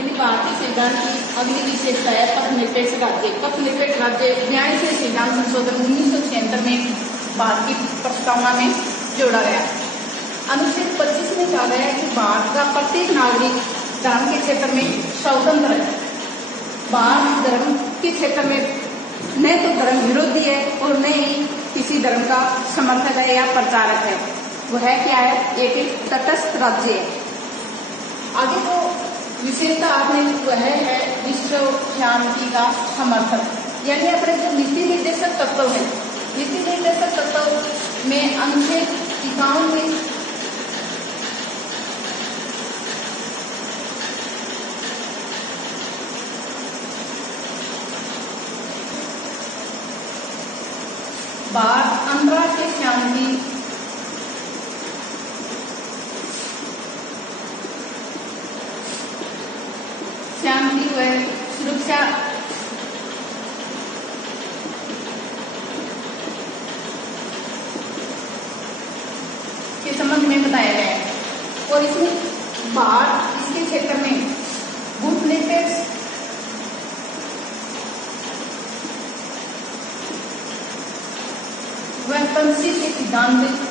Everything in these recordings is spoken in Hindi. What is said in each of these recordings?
यानी भारतीय संविधान की अगली विशेषता है पथनिरपेक्ष राज्य। पथनिरपेक्ष राज्य 42वें संविधान संशोधन 1976 में भारत की प्रस्तावना में जोड़ा गया। अनुच्छेद 25 में कहा गया है कि भारत का प्रत्येक नागरिक धर्म के क्षेत्र में स्वतंत्र है। भारत धर्म के क्षेत्र में न तो धर्म विरोधी है और न ही किसी धर्म का समर्थक है या प्रचारक है। वह क्या है? एक तटस्थ राज्य है। आगे जो विशेषता आपने वह है विश्व शांति का समर्थक। यानी अपने जो नीति निर्देशक तत्व है, नीति निर्देशक तत्व में अनुच्छेद 51 में भारत अंतर्राष्ट्रीय शांति व सुरक्षा के संबंध में बताया गया है। और इसमें भारत इसके क्षेत्र में गुटनिरपेक्ष व पंथी के सिद्धांत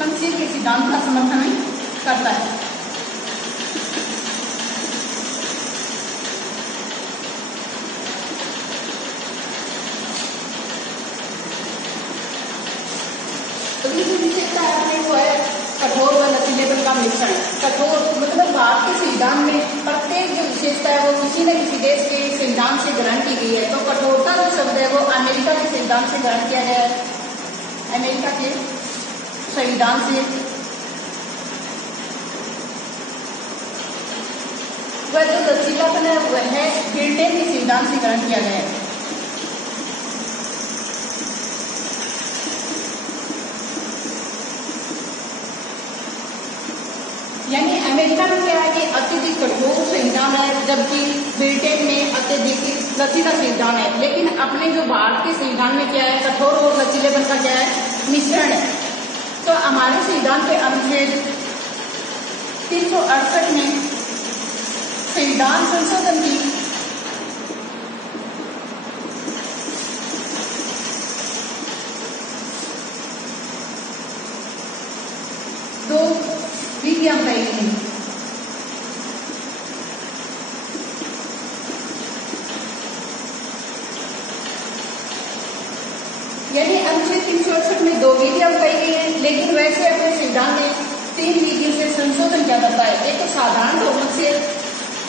पंथी के सिद्धांत का समर्थन करता है। अगली जो विशेषता है वो है कठोर व लचीलेपन का मिश्रण। कठोर मतलब भारत के संविधान में प्रत्येक जो विशेषता है वो किसी न किसी देश के संविधान से ग्रहण की गई है। तो कठोरता जो शब्द है वो अमेरिका के संविधान से ग्रहण किया गया है। अमेरिका के संविधान से वह जो लचीलापन है वह है ब्रिटेन के संविधान से ग्रहण किया गया है। यानी अमेरिका में क्या है कि अत्यधिक कठोर संविधान है, जबकि ब्रिटेन में अत्यधिक लचीला संविधान है। लेकिन अपने जो भारत के संविधान में क्या है, कठोर और लचीलेपन का क्या है, मिश्रण है। तो हमारे संविधान के अनुच्छेद 368 में संविधान संशोधन की दो विधियां बताई गई हैं। यानी अनुच्छेद 368 में दो विधियां बताई गई हैं, लेकिन वैसे अपने संविधान में 3 विधियों से संशोधन किया जाता है। एक तो साधारण बहुमत से,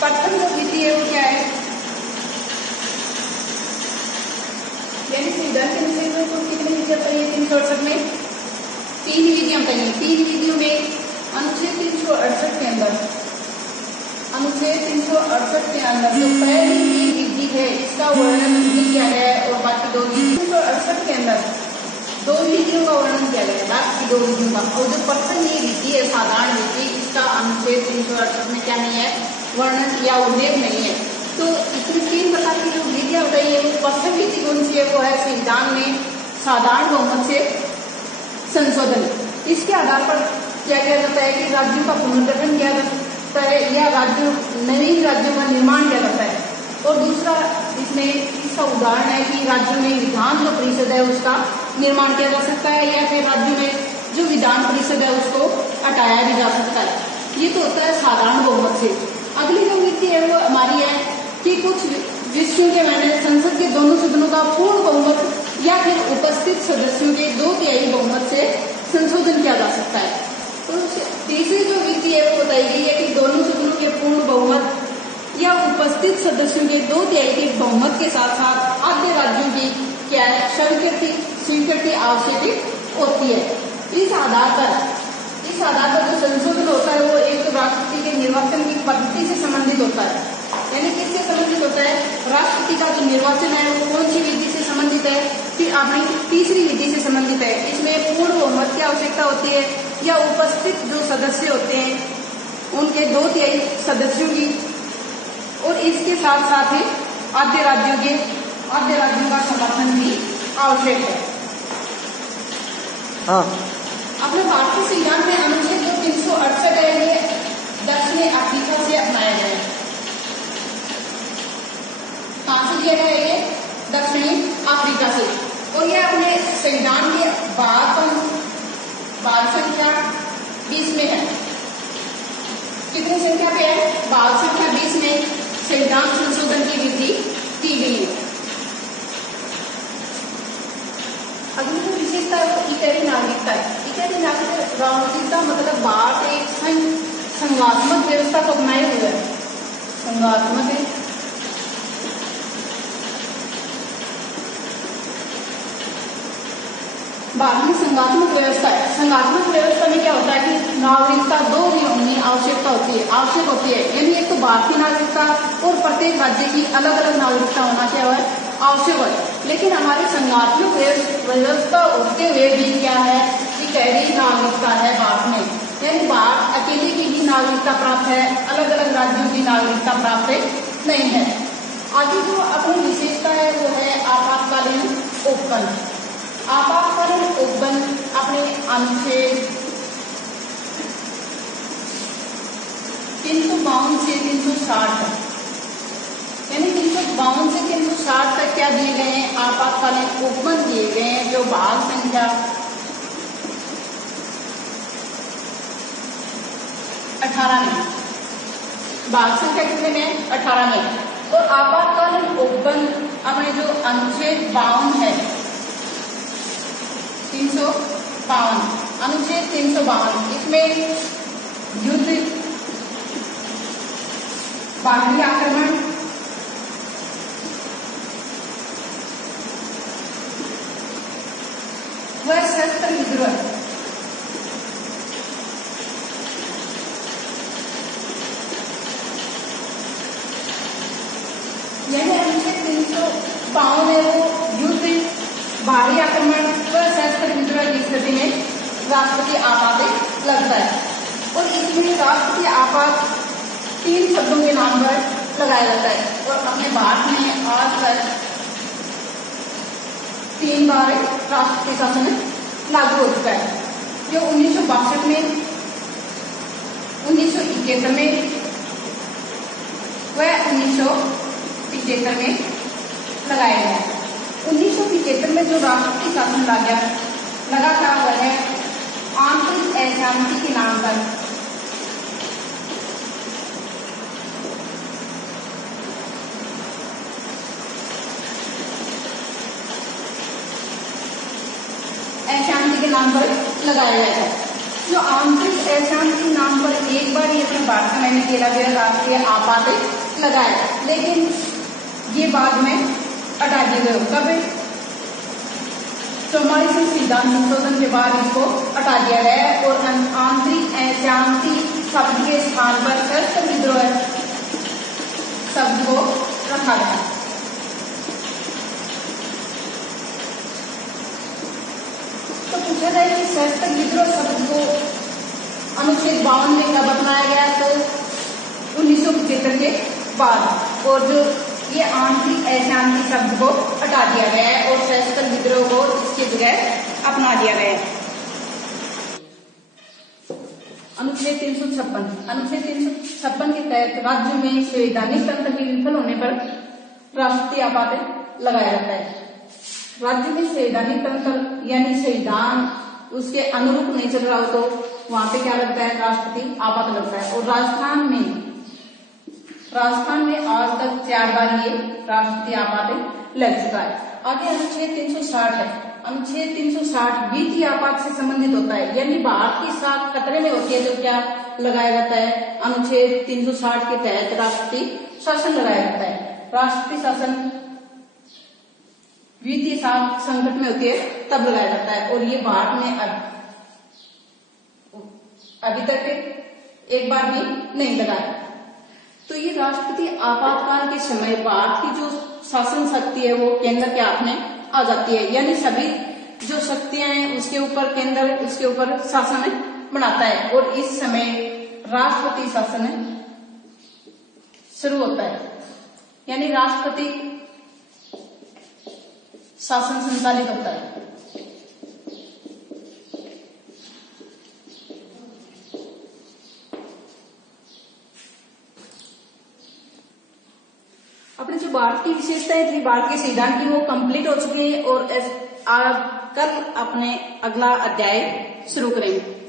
प्रथम जो विधि है वो क्या है, यानी संविधान के अनुच्छेद में कुल कितनी विधियां बताई है? 368 में 3 विधियां बताई हैं। 3 विधियों में अनुच्छेद 368 के अंदर, अनुच्छेद 368 के अंदर जो पहली विधि है इसका वर्णन नहीं किया गया है और बाकी 2 368 के अंदर 2 विधियों का वर्णन किया गया है, बाकी 2 विधियों का। और जो प्रथम ये विधि है साधारण विधि, इसका अनुच्छेद 368 में क्या नहीं है, वर्णन या उल्लेख नहीं है। तो इसमें 3 प्रकार की जो विधियां बताई है वो प्रथम विधि कौन सी है, वो है संविधान में साधारण बहुमत से संशोधन। इसके आधार पर क्या किया जाता है कि राज्यों का पुनर्गठन किया जाता है या नवीन राज्यों का निर्माण किया जाता है। और दूसरा इसमें इसका उदाहरण है कि राज्यों में विधान जो परिषद है उसका निर्माण किया जा सकता है, या फिर राज्यों में जो विधान परिषद है उसको हटाया भी जा सकता है। ये तो होता है साधारण बहुमत से। अगली जो नीति है वो हमारी है कि कुछ विषयों के मैंने संसद के दोनों सदनों का पूर्ण बहुमत या फिर उपस्थित सदस्यों के 2/3 बहुमत से संशोधन किया जा सकता है। तो तीसरी जो विधि है वो बताई गई है कि दोनों सदनों के पूर्ण बहुमत या उपस्थित सदस्यों के 2/3 के बहुमत के साथ साथ आधे राज्यों की क्या है, स्वीकृति आवश्यक होती है। इस आधार पर जो संशोधन होता है वो एक तो राष्ट्रपति के निर्वाचन की पद्धति से संबंधित होता है। यानी किससे संबंधित होता है, राष्ट्रपति का जो निर्वाचन है वो कौन सी विधि से संबंधित है, फिर आपने तीसरी विधि से संबंधित है। इसमें पूर्ण बहुमत की आवश्यकता होती है या उपस्थित जो सदस्य होते हैं उनके 2/3 सदस्यों की, और इसके साथ साथ ही आद्य राज्यों का समर्थन भी आवश्यक है। हाँ, अपने भारतीय संविधान में अनुच्छेद 368 है, ये दक्षिणी अफ्रीका से अपनाया गया है। कहां से लिया गया है? ये दक्षिणी अफ्रीका से। और ये अपने संविधान के बाल संख्या 20 में है। कितनी संख्या पे है? बाल संख्या 20 में संविधान संशोधन की विधि की गई है। अगली जो विशेषता है वो इकाई नागरिकता है। इकाई नागरिकता मतलब भारत एक संघात्मक व्यवस्था को अपनाए हुए है। संघात्मक भारत में संघात्मक व्यवस्था है। संघात्मक व्यवस्था में क्या होता है कि नागरिकता दो होनी आवश्यक होती है। यानी एक तो भारतीय नागरिकता और प्रत्येक राज्य की अलग अलग नागरिकता होना क्या है? आवश्यक है। लेकिन हमारी संघात्मक व्यवस्था होते हुए भी क्या है कि इकाई नागरिकता है भारत में। यानी भारत अकेले की ही नागरिकता प्राप्त है, अलग अलग राज्यों की नागरिकता प्राप्त नहीं है। आगे जो अपनी विशेषता है वो है आपातकालीन उपबंध। आपातकालीन उपबंध अपने अनुच्छेद 352 से 360 है। यानी 352 से 360 तक क्या दिए गए हैं? आपातकालीन उपबंध दिए गए हैं, जो बाल संख्या 18 में, बाल संख्या कितने में? 18 में। और आपातकालीन उपबंध अपने जो अनुच्छेद 52 है, 352 अनुच्छेद 352, इसमें युद्ध, बाहरी आक्रमण, व सशस्त्र विद्रोह, यानी अनुच्छेद 352 है वो युद्ध, बाहरी आक्रमण व सशस्त्र विद्रोह की स्थिति में राष्ट्रपति आपात लगता है। और इसमें राष्ट्रपति आपात 3 शब्दों के नाम पर लगाया जाता है। और अपने भारत में आज तक 3 बार राष्ट्रपति शासन लागू हो चुका है, जो 1962 में, 1971 में व 1975 में लगाया गया। 1975 में जो राष्ट्रपति शासन लगा था वह है आंतरिक अशांति के नाम पर। अशांति के नाम पर लगाया गया था। जो आंतरिक अशांति के नाम पर एक बार ये अपने भारत में मैंने किया गया राष्ट्रीय आपात लगाया, लेकिन ये बाद में हटा दिए गए। कब? 44 संविधान संशोधन के बाद इसको हटा दिया गया है और आंतरिक अशांति शब्द के स्थान पर सशस्त्र विद्रोह शब्द को रखा गया। तो पूछा जाए कि सशस्त्र विद्रोह शब्द को अनुच्छेद 52 में कब अपनाया गया? तो 1975 के बाद। और जो ये आंतरिक अशांति शब्द को हटा दिया गया है और सशस्त्र विद्रोह को इसके जगह अपना दिया गया है। अनुच्छेद 356 के तहत राज्य में संवैधानिक तंत्र के विफल होने पर राष्ट्रपति आपात लगाया जाता है। राज्य में संवैधानिक तंत्र यानी संविधान उसके अनुरूप नहीं चल रहा हो तो वहां पे क्या लगता है? राष्ट्रपति आपात लगता है। और राजस्थान में आज तक 4 बार ये राष्ट्रपति आपात लग चुका है। आगे अनुच्छेद 360 है। अनुच्छेद 360 वित्तीय आपात से संबंधित होता है, यानी भारत की साख खतरे में होती है तो क्या लगाया जाता है? अनुच्छेद 360 के तहत राष्ट्रपति शासन लगाया जाता है। राष्ट्रपति शासन वित्तीय साख संकट में होती है तब लगाया जाता है। और ये भारत में अभी तक एक बार भी नहीं लगाया। तो ये राष्ट्रपति आपातकाल के समय भारत की जो शासन शक्ति है वो केंद्र के हाथ में आ जाती है, यानी सभी जो शक्तियां हैं उसके ऊपर केंद्र उसके ऊपर शासन बनाता है। और इस समय राष्ट्रपति शासन शुरू होता है, यानी राष्ट्रपति शासन संचालित होता है। अपनी जो भारत की विशेषताएं थी, भारत के संविधान की, वो कंप्लीट हो चुकी है और कल अपने अगला अध्याय शुरू करेंगे।